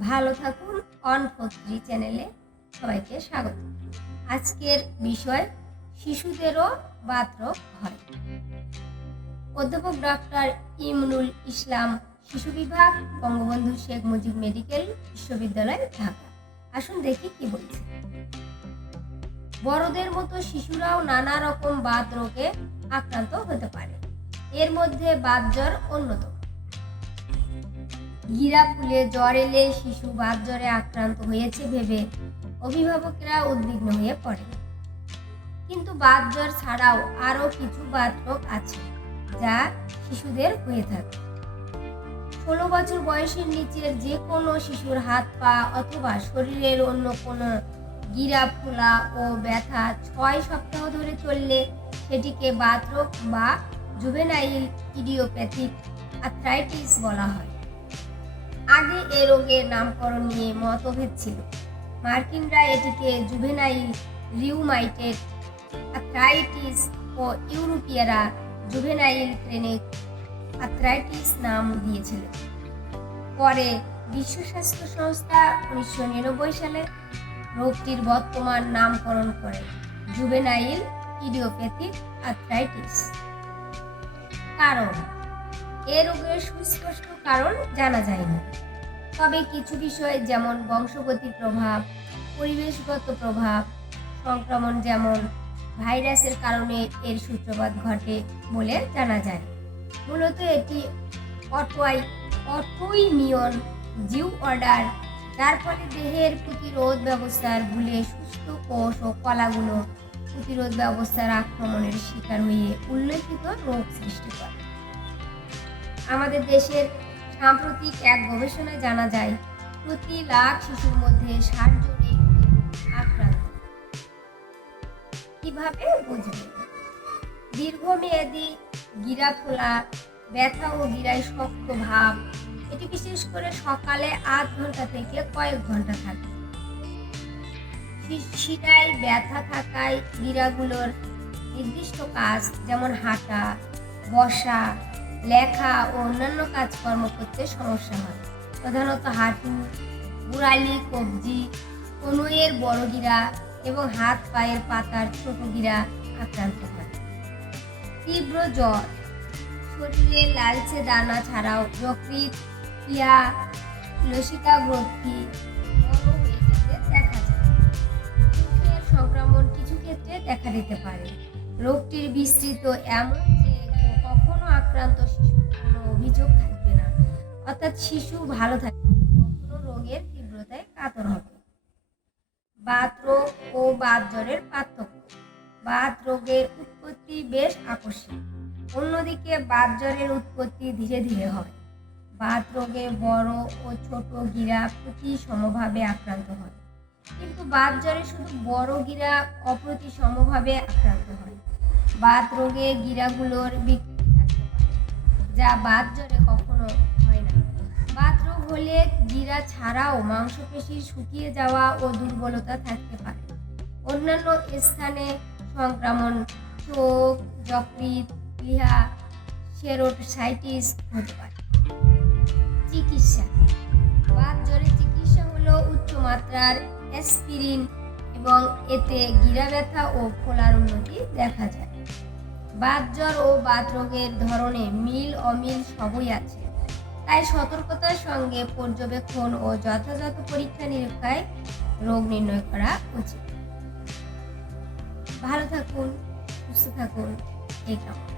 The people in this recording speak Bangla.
ভালো থাকুন। অন43 চ্যানেলে সবাইকে স্বাগত। আজকের বিষয় শিশুদেরও বাতরোগ হয়। অধ্যাপক ডক্টর ইমনুল ইসলাম, শিশু বিভাগ, বঙ্গবন্ধু শেখ মুজিব মেডিকেল বিশ্ববিদ্যালয়, ঢাকা। আসুন দেখি কি বলছে। বড়দের মতো শিশুরাও নানা রকম বাতরোগে আক্রান্ত হতে পারে। এর মধ্যে বাতজ্বর অন্যতম। গিরা ফুলে জ্বর এলে শিশু বাতজ্বরে আক্রান্ত হয়েছে ভেবে অভিভাবকরা উদ্বিগ্ন হয়ে পড়ে। কিন্তু বাতজ্বর ছাড়াও আরও কিছু বাতরোগ আছে যা শিশুদের হয়ে থাকে। 16 বছর বয়সের নিচের যে কোনো শিশুর হাত পা অথবা শরীরের অন্য কোনো গিরা ফোলা ও ব্যথা 6 সপ্তাহ ধরে চললে সেটিকে বাতরোগ বা জুভেনাইল ইডিওপ্যাথিক আর্থ্রাইটিস বলা হয়। আগে এ রোগের নামকরণ নিয়ে মতভেদ ছিল। মার্কিনরা এটিকে জুভেনাইল রিউমাটয়েড আর্থ্রাইটিস ও ইউরোপীয়রা জুভেনাইল ক্রনিক আর্থ্রাইটিস নাম দিয়েছিলেন। পরে বিশ্ব স্বাস্থ্য সংস্থা 1999 সালে রোগটির বর্তমান নামকরণ করে জুভেনাইল ইডিওপ্যাথিক আর্থ্রাইটিস। কারণ এ রোগের সুস্পষ্ট কারণ জানা যায়নি, তবে কিছু বিষয় যেমন বংশগত প্রভাব, পরিবেশগত প্রভাব, সংক্রমণ যেমন ভাইরাসের কারণে এর সূত্রপাত ঘটে বলে জানা যায়। মূলত এটি অটোইমিউন ডিসঅর্ডার, যার ফলে দেহের প্রতিরোধ ব্যবস্থার ভুলে সুস্থ কোষ ও কলাগুলো প্রতিরোধ ব্যবস্থার আক্রমণের শিকার হয়ে উল্লেখিত রোগ সৃষ্টি করে। আমাদের দেশের সাম্প্রতিক এক গবেষণায় জানা যায়, প্রতি লাখ শিশুর মধ্যে 60 জনই আক্রান্ত। কিভাবে বুঝবেন? দীর্ঘমেয়াদী গিরা ফোলা, ব্যথা ও গিরায় শক্ত ভাব, এটি বিশেষ করে সকালে আধ ঘন্টা থেকে কয়েক ঘন্টা থাকে। শিরায় ব্যথা থাকায় গিরাগুলোর নির্দিষ্ট কাজ যেমন হাঁটা, বসা, লেখা ও অন্যান্য কাজকর্ম করতে সমস্যা হয়। প্রধানত হাঁটু, গোড়ালি, কবজি, কনুইয়ের বড় গিরা এবং হাত পায়ের পাতার ছোট গিরা আক্রান্ত হয়। তীব্র জ্বর, শরীরে লালচে দানা ছাড়াও যকৃৎ, প্লিহা, লসিকা গ্রন্থি বড় হয়ে যেতে দেখা যায়। চোখের সংক্রমণ কিছু ক্ষেত্রে দেখা দিতে পারে। রোগটির বিস্তৃত এমন যে কখনো আক্রান্ত শিশুর কোনো অভিযোগ থাকবে না, অর্থাৎ শিশু ভালো থাকবে, কখনো রোগের তীব্রতায় কাতর হবে। বাতরোগ ও বাতজ্বরের পার্থক্য। বাতরোগের উৎপত্তি বেশ আকস্মিক, অন্যদিকে বাতজ্বরের উৎপত্তি ধীরে ধীরে হয়। বাতরোগে বড় ও ছোট গিরা প্রতিসমভাবে আক্রান্ত হয়, কিন্তু বাতজ্বরে শুধু বড় গিরা অপ্রতিসমভাবে আক্রান্ত হয়। বাতরোগে গিরাগুলোর বিকৃতি থাকতে পারে, যা বাতজ্বরে কখনো হয় না। বাতরোগ হলে গিরা ছাড়াও মাংসপেশি শুকিয়ে যাওয়া ও দুর্বলতা থাকতে পারে। অন্যান্য স্থানে সংক্রমণ চোখ, যকৃৎ, প্লিহা, সেরোসাইটিস হতে পারে। চিকিৎসা। বাতজ্বরের চিকিৎসা হলো উচ্চমাত্রার অ্যাসপিরিন এবং এতে গিরা ব্যথা ও ফোলার উন্নতি দেখা যায়। বাতজ্বর ও বাতরোগের ধরনে মিল অমিল সবই আছে, তাই সতর্কতার সঙ্গে পর্যবেক্ষণ ও যথাযথ পরীক্ষা নিরীক্ষায় রোগ নির্ণয় করা উচিত। ভালো থাকুন, সুস্থ থাকুন, এই কামনা।